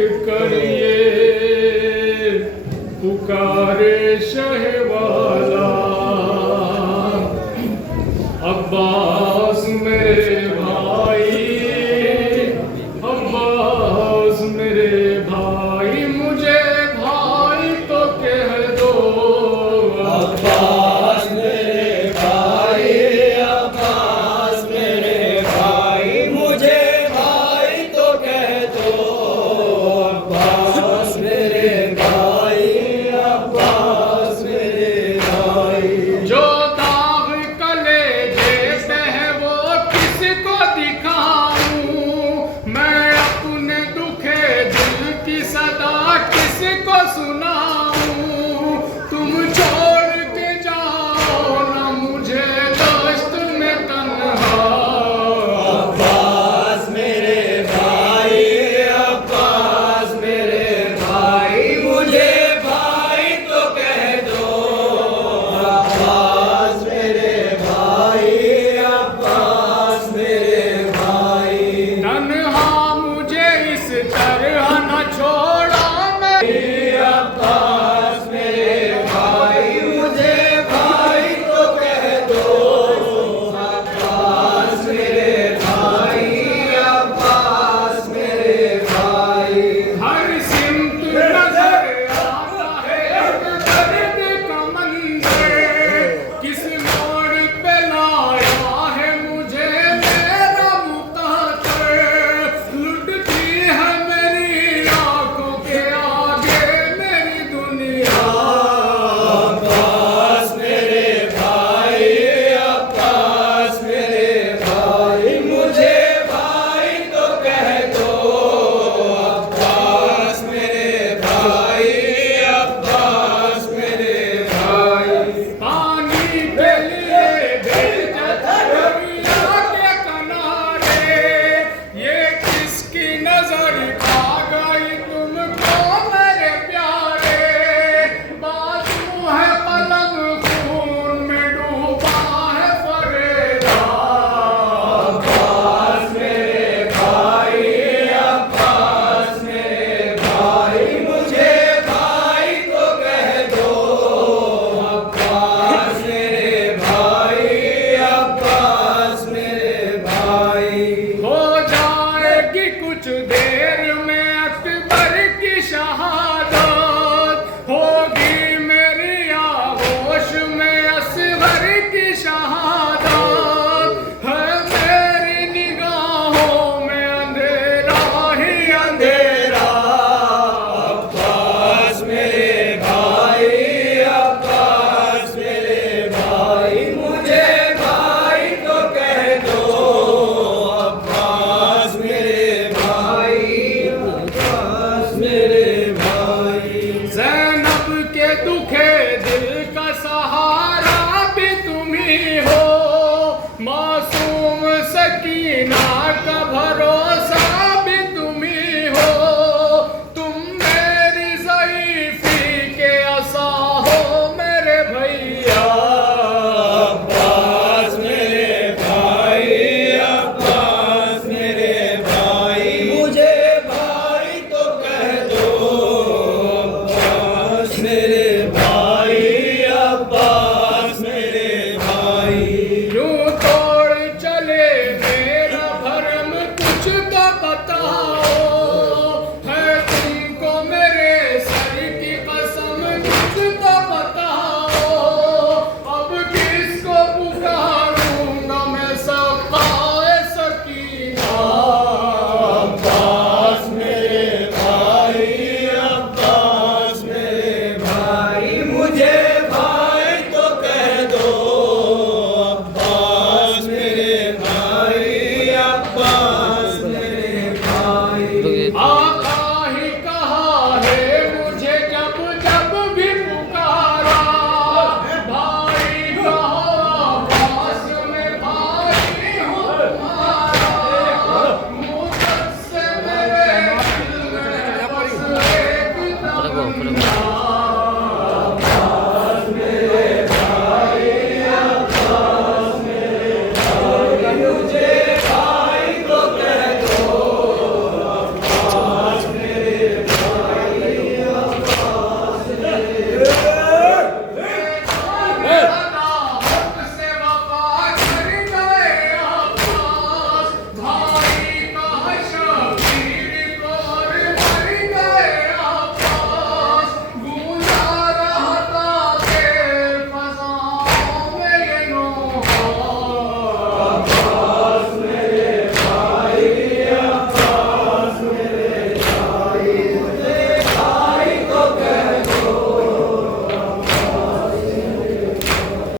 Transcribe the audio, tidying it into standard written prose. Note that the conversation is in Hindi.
कर ये पुकारे शहवाला। अब्बास मेरे भाई, अब्बास मेरे भाई, मुझे भाई तो कह दो। अब्बास मेरे भाई, अब्बास मेरे भाई, मुझे भाई तो कह दो। अब्बास मेरे भाई, अब्बास मेरे भाई। जो दाग कलेजे पे है वो किसको दिखाऊं, मैं अपने दुखे दिल की सदा किसको सुनाऊं। तुम छोड़ के जाओ ना मुझे दस्त में तन्हा। अब्बास मेरे भाई, अब्बास मेरे भाई, मुझे भाई तो कह दो। अब्बास मेरे भाई, अब्बास मेरे भाई। तन्हा मुझे इस तरह न छोड़ा मैं। अब्बास मेरे भाई, मुझे भाई तो कह दो। अब्बास मेरे भाई, अब्बास मेरे भाई। हर सिमत नजर आता है एक दर्द का मंजर, किस मोड़ पे लाया है मुझे मेरा मुक़द्दर। लुटती है मेरी आंखों के आगे मेरी दुनिया। अब्बास मेरे भाई, अब्बास मेरे भाई, मुझे भाई तो कह दो। अब्बास मेरे भाई, अब्बास मेरे भाई। पानी के लिए बेइज्जत दरिया के किनारे, ये किसकी नजर खा गई तुमको मेरे प्यारे। बाजू है पलंग खून में डूबा है फरेदा। अब्बास मेरे भाई, अब्बास मेरे भाई, मुझे भाई तो कह दो। अब्बास मेरे भाई, अब्बास मेरे भाई। हो जाएगी कुछ देर में अकबर की शहादत, होगी मेरी आगोश में असगर की शहादत। है मेरी निगाहों में अंधेरा ही अंधेरा। अब्बास मेरे भाई, अब्बास मेरे भाई, मुझे भाई तो कह दो। अब्बास मेरे भाई, अब्बास मेरे भाई। ज़ैनब के दुखे दिल का सहारा भी तुम ही हो, मासूम सकीना का भरोसा भी तुम ही हो। तुम मेरी ज़ईफ़ी के आसा हो मेरे भैया। अब्बास मेरे भाई, अब्बास मेरे भाई, मुझे भाई तो कह दो। अब्बास मेरे भाई, अब्बास मेरे भाई। यूं तोड़ चले मेरा भरम कुछ तो बताओ, है तुमको मेरे सर की कसम कुछ तो बताओ। अब किसको पुकारूंगा मैं सफ़ाए सकीना। अब्बास मेरे भाई, अब्बास मेरे भाई, मुझे भाई तो कह दो। अब्बास मेरे भाई, अब्बास मेरे भाई। आका ही कहा है मुझे जब जब भी पुकारा, भाई कहो आवाज़ में भाई हूँ तुम्हारा। मुझसे मेरे दिल में बस एक तमन्ना।